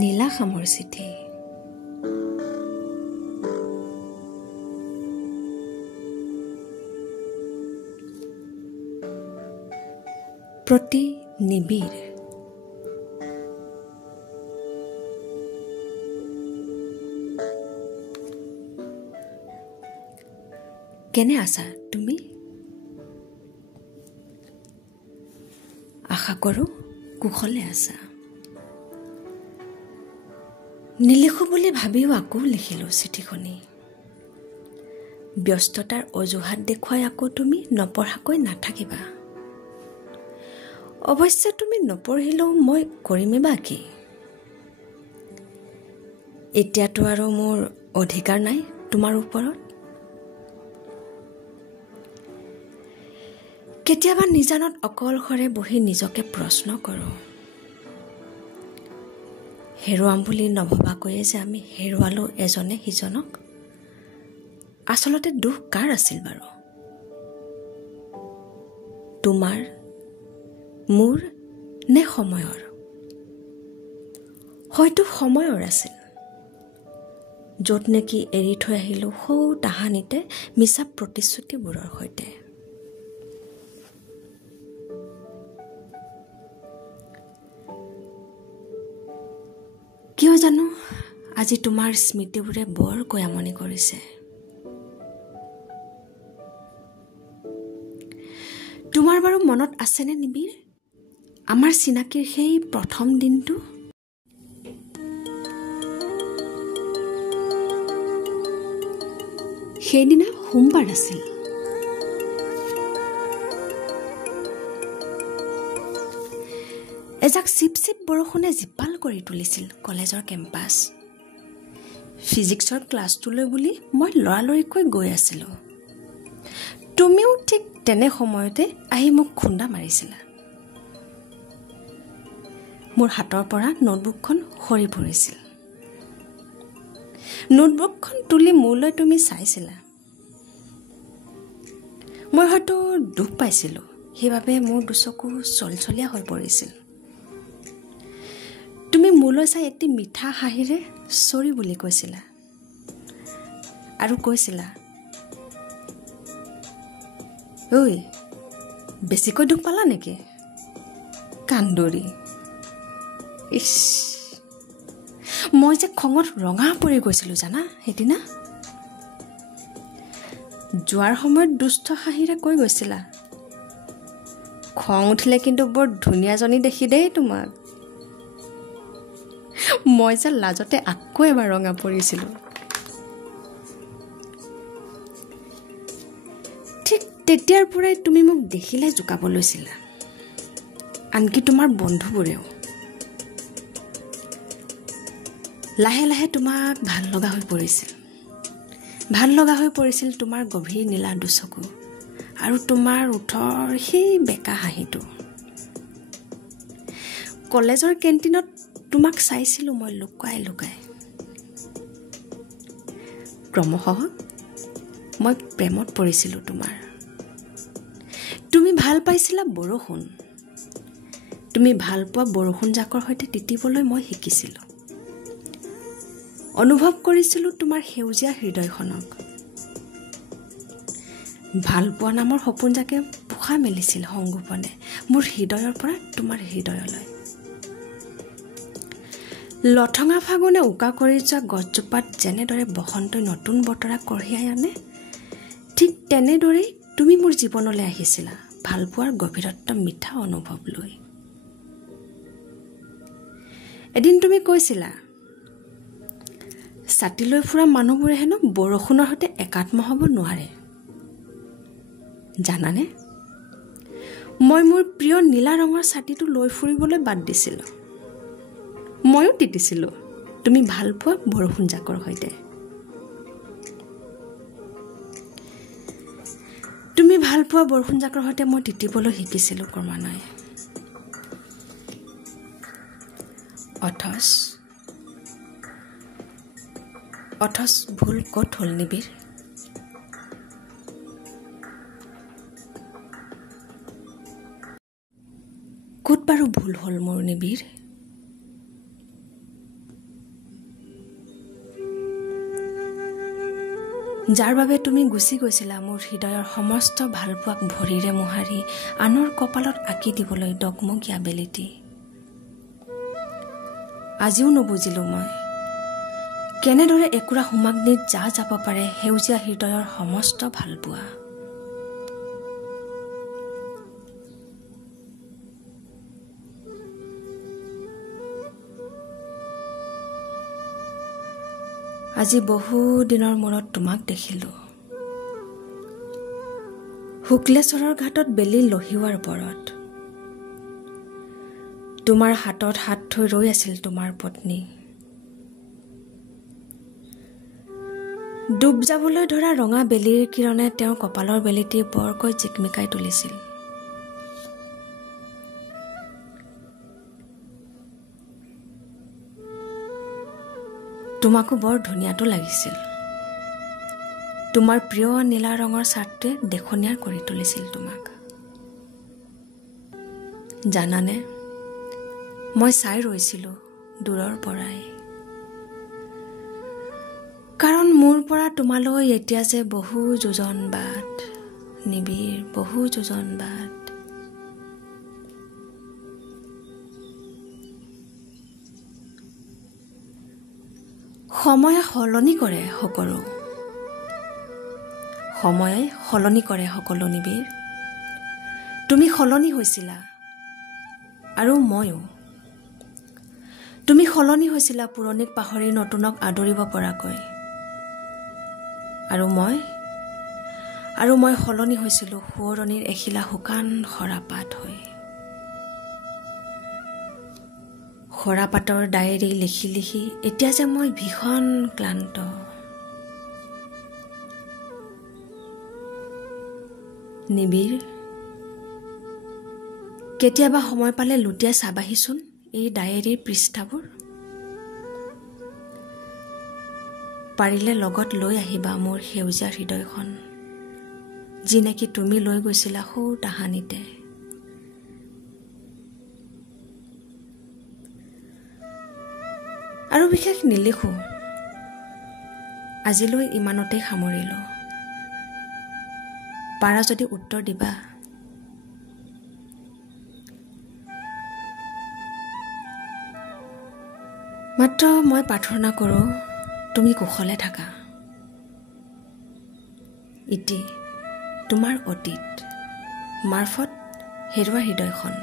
নীলাখামৰ চিঠি। প্ৰতি নিবিড়। কেনে আছা তুমি? আশা কৰোঁ কুশলে আছা। নিলিখোঁ বুলি ভাবিও আকৌ লিখিলোঁ চিঠিখনি। ব্যস্ততাৰ অজুহাত দেখুৱাই আকৌ তুমি নপঢ়াকৈ নাথাকিবা। অৱশ্যে তুমি নপঢ়িলেও মই কৰিমেই বা কি? এতিয়াতো আৰু মোৰ অধিকাৰ নাই তোমাৰ ওপৰত। কেতিয়াবা নিজানত অকলশৰে বহি নিজকে প্ৰশ্ন কৰোঁ, হেৰুৱাম বুলি নভবাকৈয়ে যে আমি হেৰুৱালোঁ এজনে সিজনক। আচলতে দুখ কাৰ আছিল বাৰু? তোমাৰ, মোৰ নে সময়ৰ? হয়তো সময়ৰ আছিল, য'ত নেকি এৰি থৈ আহিলোঁ সৌ তাহানিতে মিছা প্ৰতিশ্ৰুতিবোৰৰ সৈতে। কিয় জানো আজি তোমাৰ স্মৃতিবোৰে বৰকৈ আমনি কৰিছে। তোমাৰ বাৰু মনত আছেনে নিবিড়, আমাৰ চিনাকিৰ সেই প্ৰথম দিনটো? সেইদিনা সোমবাৰ আছিল। এজাক চিপ চিপ বৰষুণে জীপাল কৰি তুলিছিল কলেজৰ কেম্পাছ। ফিজিক্সৰ ক্লাছটোলৈ বুলি মই লৰালৰিকৈ গৈ আছিলোঁ। তুমিও ঠিক তেনে সময়তে আহি মোক খুন্দা মাৰিছিলা। মোৰ হাতৰ পৰা নোটবুকখন সৰি পৰিছিল। নোটবুকখন তুলি মোলৈ তুমি চাইছিলা। মই হয়তো দুখ পাইছিলোঁ, সেইবাবে মোৰ দুচকু চলচলীয়া হৈ পৰিছিল। তুমি মোলৈ চাই এটি মিঠা হাঁহিৰে চৰি বুলি কৈছিলা আৰু কৈছিলা, ঐ বেছিকৈ দুখ পালা নেকি? কান্দৰি। ইছ, মই যে খঙত ৰঙা পৰি গৈছিলোঁ জানা সেইদিনা। যোৱাৰ সময়ত দুষ্ট হাঁহিৰে কৈ গৈছিলা, খং উঠিলে কিন্তু বৰ ধুনীয়াজনী দেখি দেই তোমাক। মই যে লাজতে আকৌ এবাৰ ৰঙা পৰিছিলোঁ। ঠিক তেতিয়াৰ পৰাই তুমি মোক দেখিলে জোকাব লৈছিলা, আনকি তোমাৰ বন্ধুবোৰেও। লাহে লাহে তোমাক ভাল লগা হৈ পৰিছিল। ভাল লগা হৈ পৰিছিল তোমাৰ গভীৰ নীলা দুচকু আৰু তোমাৰ ওঠৰ সেই বেকা হাঁহিটো। কলেজৰ কেণ্টিনত তোমাক চাইছিলোঁ মই লুকাই লুকাই। ক্ৰমশঃ মই প্ৰেমত পৰিছিলোঁ তোমাৰ। তুমি ভাল পাইছিলা বৰষুণ। তুমি ভাল পোৱা বৰষুণ জাকৰ সৈতে তিতিবলৈ মই শিকিছিলোঁ। অনুভৱ কৰিছিলোঁ তোমাৰ সেউজীয়া হৃদয়খনক। ভাল পোৱা নামৰ সপোনজাকে পোখা মেলিছিল সংগোপনে মোৰ হৃদয়ৰ পৰা তোমাৰ হৃদয়লৈ। লঠঙা ফাগুনে উকা কৰি যোৱা গছজোপাত যেনেদৰে বসন্তই নতুন বতৰা কঢ়িয়াই আনে, ঠিক তেনেদৰেই তুমি মোৰ জীৱনলৈ আহিছিলা ভালপোৱাৰ গভীৰত্ব মিঠা অনুভৱ লৈ। এদিন তুমি কৈছিলা, ছাতি লৈ ফুৰা মানুহবোৰে হেনো বৰষুণৰ সৈতে একাত্ম হ'ব নোৱাৰে। জানানে, মই মোৰ প্ৰিয় নীলা ৰঙৰ ছাতিটো লৈ ফুৰিবলৈ বাদ দিছিলোঁ। ময়ো তিতিছিলোঁ তুমি ভাল পোৱা বৰষুণ জাকৰ সৈতে। তুমি ভাল পোৱা বৰষুণ জাকৰ সৈতে মই তিতিবলৈ শিকিছিলোঁ ক্ৰমান্বয়ে। অথচ ভুল ক'ত হ'ল নিবিড়? ক'ত বাৰু ভুল হ'ল মোৰ নিবিড়? যাৰ বাবে তুমি গুচি গৈছিলা মোৰ হৃদয়ৰ সমস্ত ভালপোৱাক ভৰিৰে মোহাৰি আনৰ কপালত আঁকি দিবলৈ ডগমগীয়া বেলিটি। আজিও নুবুজিলো মই কেনেদৰে একুৰা হোমাগ্নিত যা যাব পাৰে সেউজীয়া হৃদয়ৰ সমস্ত ভালপোৱা। আজি বহু দিনৰ মূৰত তোমাক দেখিলোঁ শুক্লেশ্বৰৰ ঘাটত বেলি লহিওৱাৰ ওপৰত। তোমাৰ হাতত হাত থৈ ৰৈ আছিল তোমাৰ পত্নী। ডুব যাবলৈ ধৰা ৰঙা বেলিৰ কিৰণে তেওঁৰ কপালৰ বেলিটি বৰকৈ জিকমিকাই তুলিছিল। তোমাকো বৰ ধুনীয়াটো লাগিছিল। তোমাৰ প্ৰিয় নীলা ৰঙৰ চাৰ্টটোৱে দেখনীয়াৰ কৰি তুলিছিল তোমাক। জানানে মই চাই ৰৈছিলোঁ দূৰৰ পৰাই, কাৰণ মোৰ পৰা তোমালৈ এতিয়া যে বহু যোজন বাট, নিবিড় বহু যোজন বাট। সময়ে সলনি কৰে সকলো, সময়ে সলনি কৰে সকলো নিবিড়। তুমি সলনি হৈছিলা আৰু ময়ো। তুমি সলনি হৈছিলা পুৰণিক পাহৰি নতুনক আদৰিব পৰাকৈ, আৰু মই সলনি হৈছিলোঁ সোঁৱৰণিৰ এখিলা শুকান সৰাপাত হৈ। সৰাপাতৰ ডায়েৰী লিখি লিখি এতিয়া যে মই ভীষণ ক্লান্ত। নিবিড়, কেতিয়াবা সময় পালে লুটিয়াই চাবাহিচোন এই ডায়েৰীৰ পৃষ্ঠাবোৰ। পাৰিলে লগত লৈ আহিবা মোৰ সেউজীয়া হৃদয়খন, যি নেকি তুমি লৈ গৈছিলা সৌ তাহানিতে। আৰু বিশেষ নিলিখোঁ, আজিলৈ ইমানতেই সামৰিলোঁ। পাৰা যদি উত্তৰ দিবা। মাত্ৰ মই প্ৰাৰ্থনা কৰোঁ তুমি কুশলে থাকা। ইতি তোমাৰ অতীত মাৰফত হেৰুৱা হৃদয়খন।